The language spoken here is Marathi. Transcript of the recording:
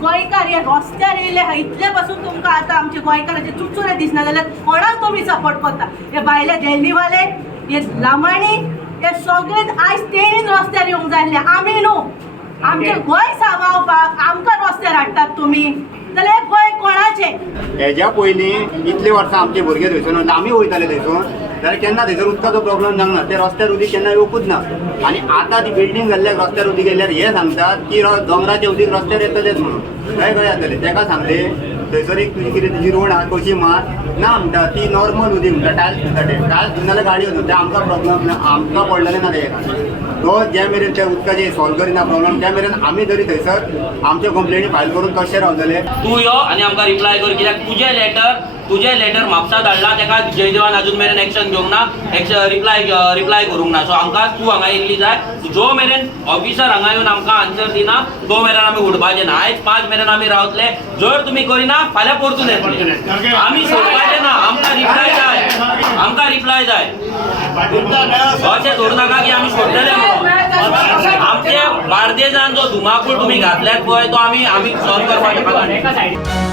गोंयकार हे रस्त्यार येयले इतले पासून तुमकां आतां आमचे गोंयकाराचे चुचुरे दिसना जाल्यार कोणाक तुमी सपोर्ट करता? हे भायले देल्लीवाले, हे लांबाणी, हे सगळे आयज तेणीन रस्त्यार येवंक जाय आसले, आमी न्हू. आमचे गोंय सांबाळपाक आमकां रस्त्यार हाडटात तुमी, जाल्यार हे गोंय कोणाचें? हेज्या पयलीं इतलीं वर्सां आमचे भुरगे थंयसून आमी वयताले थंयसून जाल्यार केन्ना थंयसर उदकाचो प्रॉब्लेम जावना. ते रस्त्यार उदीक केन्ना येवकूच ना. आनी आतां ती बिल्डींग जाल्ल्याक रस्त्यार उदीक येयल्यार हे सांगतात की दोंगराचे उदीक रस्त्यार येतलेच म्हणून. खंय खंय जातले तेका सांगले थंयसर एक तुजी कितें तुजी रोड आहा कशी मार ना म्हणटा ती नॉर्मल उदीक म्हणटा टायल्स म्हणटा ते टायल्स नाल्यार गाडी वचून ते आमकां प्रॉब्लेम ना, आमकां पडलेले ना ते. तो जे मेरेन त्या उदकाचे सॉल्व करिना प्रॉब्लेम त्या मेरेन आमी तरी थंयसर आमच्यो कंप्लेनी फायल करून कशें रावतले. तू यो आनी आमकां रिप्लाय कर, कित्याक तुजें लेटर म्हापसा धाडलां तेका जयदेवान अजून मेरेन एक्शन घेवंक ना, रिप्लाय करूंक ना. सो आमकां तूं हांगा येयल्ली जाय. जो मेरेन ऑफिसर हांगा येवन आमकां आन्सर दिना तो मेरेन आमी उडपाचें ना. आयज 5 मेरेन आमी रावतले. जर तुमी करिना फाल्यां परतून येतले. आमी सोडपाचें ना, आमकां रिप्लाय जाय, आमकां रिप्लाय जाय. अशें धरू नाका की आमी सोडटले म्हणून. आमचे बार्देजान जो धुमाकूळ तुमी घातल्यात पळय तो आमी सॉल्व करपाचें.